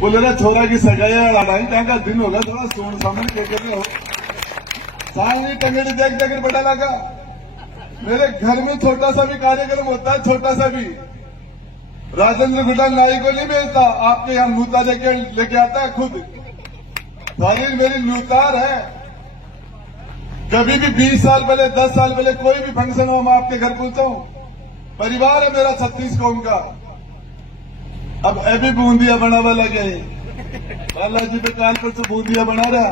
बोले ना छोरा की सगाई लड़ाई का दिन होगा थोड़ा सोन सामने के हो सामने टंगड़ी देख देख बड़ा लगा। मेरे घर में छोटा सा भी कार्यक्रम होता है, छोटा सा भी, राजेंद्र गुड्डा नाई को नहीं भेजता, आपके यहाँ लूता लेके आता है खुद। सारी मेरी लूतार है। कभी भी 20 साल पहले 10 साल पहले कोई भी फंक्शन हो मैं आपके घर पहुंचा हूं। परिवार है मेरा 36 कौम का। अब अभी बूंदिया बनावा लगे बालाजी पे काल पर से बूंदिया बना रहा।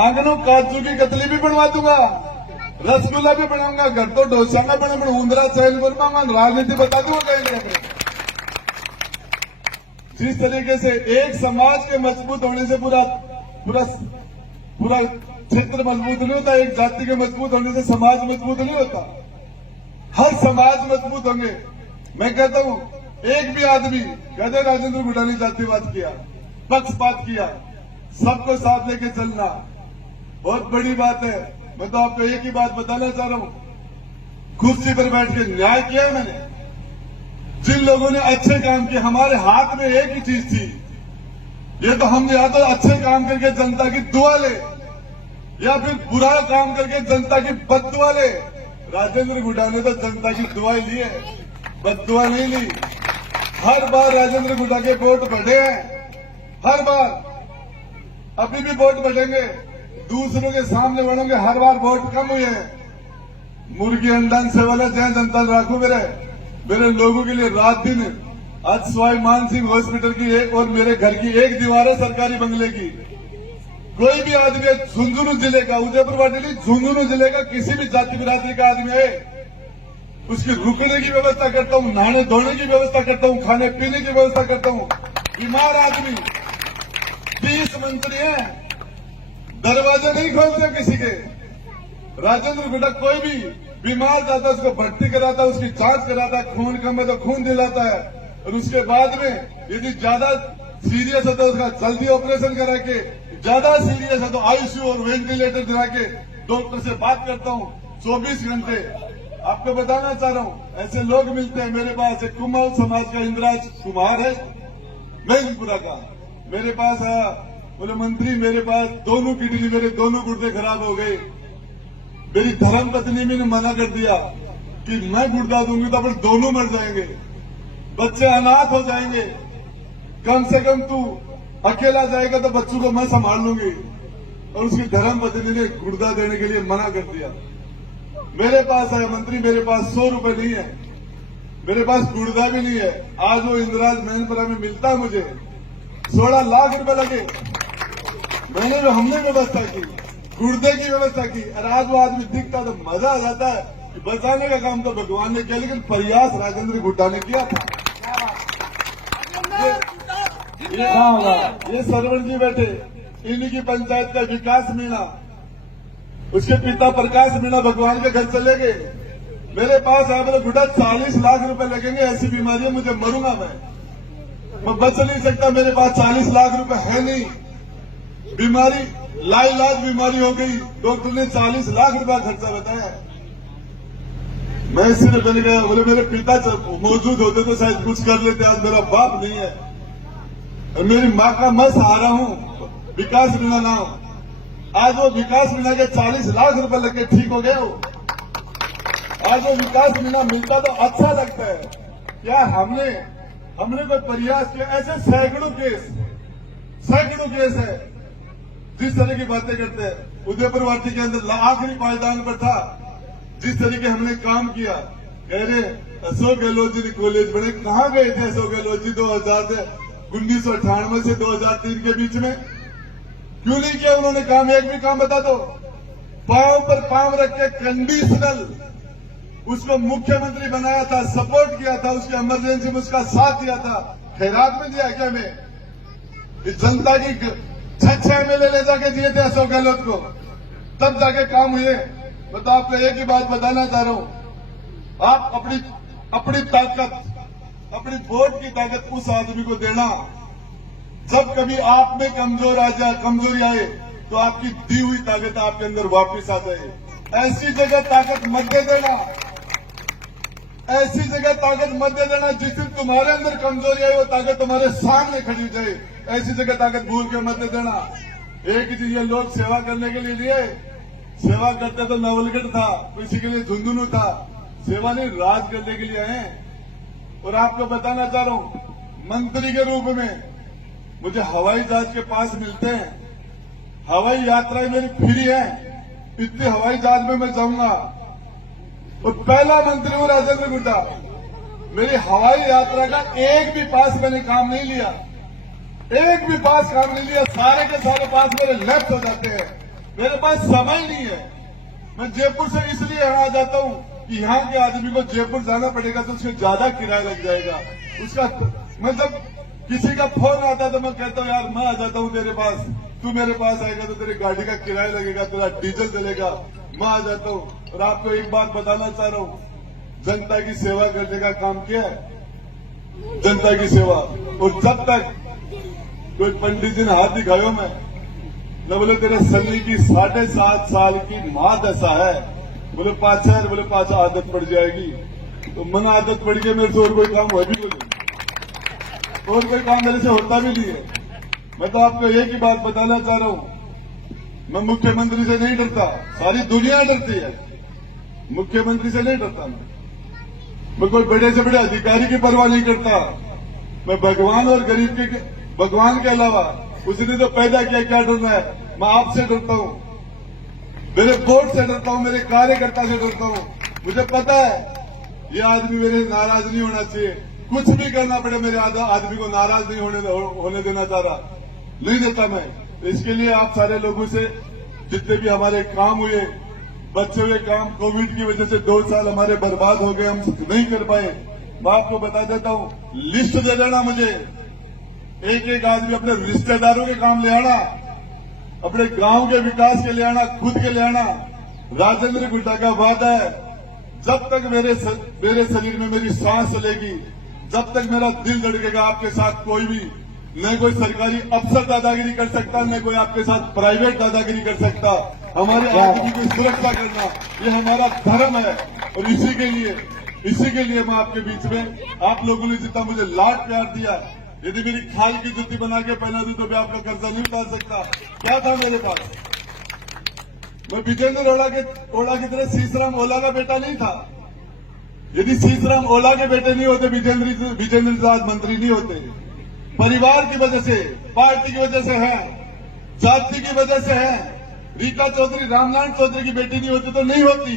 आंगनों काजू की कतली भी बनवा दूंगा, रसगुल्ला भी बनाऊंगा, घर तो डोसा ना बने ऊंदरा चैन बनवाऊंगा, राजनीति बता दूंगा कहीं। जिस तरीके से एक समाज के मजबूत होने से पूरा पूरा पूरा क्षेत्र मजबूत नहीं होता, एक जाति के मजबूत होने से समाज मजबूत नहीं होता। हर समाज मजबूत होंगे। मैं कहता हूं एक भी आदमी कहते राजेंद्र गुड्डा ने जातिवाद किया, पक्षपात किया, सबको साथ लेके चलना बहुत बड़ी बात है। मैं तो आपको एक ही बात बताना चाह रहा हूं, कुर्सी पर बैठ के न्याय किया मैंने। जिन लोगों ने अच्छे काम किए, हमारे हाथ में एक ही चीज थी, ये तो हम या तो अच्छे काम करके जनता की दुआ ले या फिर बुरा काम करके जनता की बददुआ ले। राजेंद्र गुड्डा ने तो जनता की दुआ ली है, बददुआ नहीं ली। हर बार राजेंद्र गुड्डा के वोट बढ़े हैं, हर बार। अभी भी वोट बढ़ेंगे, दूसरों के सामने बढ़ेंगे, हर बार वोट कम हुए हैं। मुर्गी अंडन से वाला जय जनता राखू मेरे लोगों के लिए रात दिन। आज सवाई मानसिंह हॉस्पिटल की एक और मेरे घर की एक दीवार है सरकारी बंगले की। कोई भी आदमी झुंझुनू जिले का, उदयपुर वाटी झुंझुनू जिले का किसी भी जाति बिरादरी का आदमी है, उसकी रुकने की व्यवस्था करता हूं, नहाने धोने की व्यवस्था करता हूं, खाने पीने की व्यवस्था करता हूं। बीमार आदमी 30 मंत्री हैं, दरवाजे नहीं खोलते किसी के। राजेंद्र गुड्डा कोई भी बीमार जाता है उसको भर्ती कराता है, उसकी जांच कराता है, खून कम है तो खून दिलाता है, और उसके बाद में यदि ज्यादा सीरियस है तो उसका जल्दी ऑपरेशन करा के, ज्यादा सीरियस है तो आईसीयू और वेंटिलेटर दिला के डॉक्टर से बात करता हूं 24 घंटे। आपको बताना चाह रहा हूं, ऐसे लोग मिलते हैं मेरे पास। एक कुमाऊं समाज का इंद्राज कुमार है मैनपुरा का, मेरे पास आया, बोले मंत्री मेरे पास दोनों किडनी, मेरे दोनों गुर्दे खराब हो गए। मेरी धर्म पत्नी ने मना कर दिया कि मैं गुर्दा दूंगी तो अपन दोनों मर जाएंगे, बच्चे अनाथ हो जाएंगे, कम से कम तू अकेला जाएगा तो बच्चों को मैं संभाल लूंगी। और उसकी धर्म पत्नी ने गुर्दा देने के लिए मना कर दिया। मेरे पास आया, मंत्री मेरे पास 100 रुपए नहीं है, मेरे पास गुर्दा भी नहीं है। आज वो इंदिराज मैनपुरा में मिलता मुझे 16 लाख रुपए लगे, हमने व्यवस्था की, गुर्दे की व्यवस्था की। और आज वो आदमी दिखता तो मजा आ जाता है कि बचाने का काम तो भगवान ने किया, लेकिन प्रयास राजेंद्र गुड्डा ने किया था। ये सरवण जी बैठे, इन्हीं की पंचायत का विकास मीणा, उसके पिता प्रकाश मीणा भगवान के घर चले गए। मेरे पास आया, बोले गुड्डा 40 लाख रुपए लगेंगे, ऐसी बीमारी है, मुझे मरूंगा मैं बच नहीं सकता, मेरे पास 40 लाख रुपए है नहीं। बीमारी लाइलाज बीमारी हो गई, डॉक्टर ने 40 लाख रुपया खर्चा बताया। मैं इसलिए मैंने कहा, बोले मेरे पिता मौजूद होते तो शायद कुछ कर लेते, आज मेरा बाप नहीं है और मेरी माँ का मैं सहारा हूं, विकास मीणा नाम। आज वो विकास मीणा के 40 लाख रुपए लगे ठीक हो गया। आज वो विकास मीणा मिलता तो अच्छा लगता है। क्या हमने कोई प्रयास किया? ऐसे सैकड़ों केस है जिस तरह की बातें करते हैं। उदयपुर वाटी के अंदर आखिरी पायदान पर था, जिस तरीके हमने काम किया, कह रहे अशोक गहलोत जी ने कॉलेज बने। कहां गए थे अशोक गहलोत जी 1998 से 2003 के बीच में? क्यों नहीं किया उन्होंने काम? एक भी काम बता दो। पांव पर पांव रख के कंडीशनल उसको मुख्यमंत्री बनाया था, सपोर्ट किया था, उसकी इमरजेंसी में उसका साथ दिया था। खैरात में दिया क्या? मैं इस जनता की 6 एमएलए ले जाके दिए थे अशोक गहलोत को, तब जाके काम हुए। मैं तो आपको एक ही बात बताना चाह रहा हूं, आप अपनी ताकत, अपनी वोट की ताकत उस आदमी को देना जब कभी आप में कमजोरी आए तो आपकी दी हुई ताकत आपके अंदर वापस आ जाए। ऐसी जगह ताकत मत दे देना ऐसी जगह ताकत मत दे देना जिस दिन तुम्हारे अंदर कमजोरी आई वो ताकत तुम्हारे सामने खड़ी जाए। ऐसी जगह ताकत भूल के मत दे देना। एक ही चीज, ये लोग सेवा करने के लिए सेवा करते तो नवलगढ़ था, किसी के लिए झुंझुनू था, सेवा नहीं राज करने के लिए आए हैं। और आपको बताना चाह रहा हूं, मंत्री के रूप में मुझे हवाई जहाज के पास मिलते हैं, हवाई यात्राएं मेरी फ्री है, इतने हवाई जहाज में मैं जाऊंगा और पहला मंत्री हूं राजेंद्र गुड्डा। मेरी हवाई यात्रा का एक भी पास मैंने काम नहीं लिया, एक भी पास काम नहीं लिया। सारे के सारे पास मेरे लेफ्ट हो जाते हैं, मेरे पास समय नहीं है। मैं जयपुर से इसलिए यहां आ जाता हूं कि यहां के आदमी को जयपुर जाना पड़ेगा तो उसको ज्यादा किराया लग जाएगा। उसका मैं जब किसी का फोन आता तो मैं कहता हूं यार मैं आ जाता हूं तेरे पास, तू मेरे पास आएगा तो तेरी गाड़ी का किराया लगेगा, तेरा डीजल चलेगा, मैं आ जाता हूं। और आपको एक बात बताना चाह रहा हूं, जनता की सेवा करने का काम किया है, जनता की सेवा। और जब तक कोई पंडित जी ने हाथ दिखायो मैं न बोले तेरे सनी की 7.5 साल की मां दशा है, बोले पाछा है, बोले पाछा आदत पड़ जाएगी। तो मन आदत पड़ गई मेरे से और कोई काम हो भी बोले, और कोई काम मेरे से होता भी नहीं है। मैं तो आपको एक ही बात बताना चाह रहा हूं, मैं मुख्यमंत्री से नहीं डरता, सारी दुनिया डरती है, मुख्यमंत्री से नहीं डरता। मैं कोई बड़े से बड़े अधिकारी की परवाह नहीं करता। मैं भगवान और गरीब के भगवान के अलावा उसने तो पैदा किया, क्या डरना है। मैं आपसे डरता हूं, मेरे बोर्ड से डरता हूं, मेरे कार्यकर्ता से डरता हूं। मुझे पता है ये आदमी मेरे नाराज नहीं होना चाहिए, कुछ भी करना पड़े मेरे आदमी को नाराज नहीं होने देना चाह रहा, नहीं देता मैं। इसके लिए आप सारे लोगों से जितने भी हमारे काम हुए, बचे हुए काम, कोविड की वजह से 2 साल हमारे बर्बाद हो गए, हम नहीं कर पाए। मैं आपको बता देता हूं, लिस्ट दे देना मुझे, एक एक आदमी अपने रिश्तेदारों के काम ले आना, अपने गांव के विकास के ले आना, खुद के ले आना। राजेंद्र गुड्डा का वादा है, जब तक मेरे शरीर में मेरी सांस चलेगी, जब तक मेरा दिल धड़केगा, आपके साथ कोई भी न कोई सरकारी अफसर दादागिरी कर सकता, न कोई आपके साथ प्राइवेट दादागिरी कर सकता। हमारे आदमी की सुरक्षा करना ये हमारा धर्म है। और इसी के लिए मैं आपके बीच में, आप लोगों ने जितना मुझे लाड प्यार दिया, यदि मेरी खाल की जुत्ती बना के पहना दी तो मैं आपका कर्जा नहीं उतार सकता। क्या था मेरे पास, मैं विजेंद्र ओला की तरह सीसराम ओला का बेटा नहीं था। यदि सीसराम ओला के बेटे नहीं होते, विजेंद्र आज मंत्री नहीं होते। परिवार की वजह से, पार्टी की वजह से है, जाति की वजह से है। रीता चौधरी रामनारायण चौधरी की बेटी नहीं होती तो नहीं होती,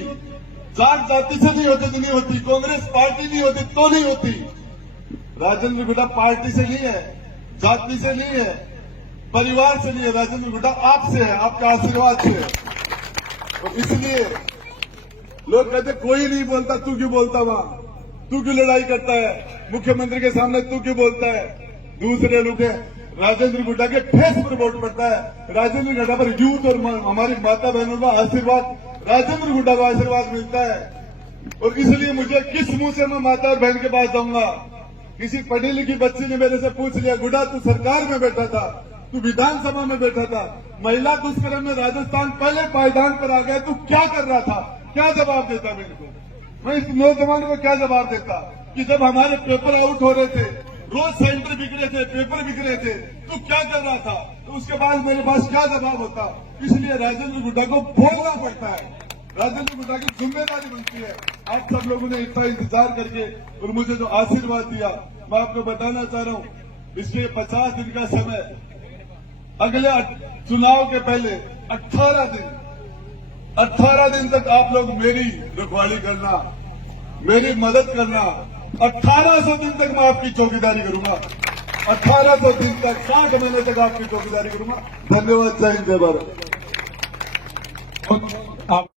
जाट जाति से नहीं होती तो नहीं होती, कांग्रेस पार्टी नहीं होती तो नहीं होती। राजेंद्र गुड्डा पार्टी से नहीं है, जाति से नहीं है, परिवार से नहीं है, राजेंद्र गुड्डा आपसे है, आपका आशीर्वाद से है। और इसलिए लोग कहते कोई नहीं बोलता, तू क्यों बोलता, वहां तू क्यों लड़ाई करता है, मुख्यमंत्री के सामने तू क्यों बोलता है। दूसरे लोग राजेंद्र गुड्डा के फेस पर वोट पड़ता है, राजेंद्र गुड्डा पर यूथ और हमारी माता बहनों का आशीर्वाद, राजेंद्र गुड्डा का आशीर्वाद मिलता है। और इसलिए मुझे किस मुंह से मैं माता और बहन के पास जाऊंगा। किसी पढ़ी लिखी बच्ची ने मेरे से पूछ लिया, गुड्डा तू सरकार में बैठा था, तू विधानसभा में बैठा था, महिला दुष्कर्म में राजस्थान पहले पायदान पर आ गया, तू क्या कर रहा था, क्या जवाब देता मेरे को। मैं इस नौजवान को क्या जवाब देता कि जब हमारे पेपर आउट हो रहे थे, रोज सेंटर बिक रहे थे, पेपर बिक रहे थे, तो क्या कर रहा था, तो उसके बाद मेरे पास क्या जवाब होता। इसलिए राजेंद्र गुड्डा को बोलना पड़ता है, राजेंद्र गुड्डा की जिम्मेदारी बनती है। आप सब लोगों ने इतना इंतजार करके और मुझे जो आशीर्वाद दिया, मैं आपको बताना चाह रहा हूं, इसके 50 दिन का समय, अगले चुनाव के पहले 18 दिन तक आप लोग मेरी रखवाली करना, मेरी मदद करना। 1800 दिन तक मैं आपकी चौकीदारी करूंगा, 1800 दिन तक, 60 महीने तक आपकी चौकीदारी करूंगा। धन्यवाद, जय हिंद, जय भारत।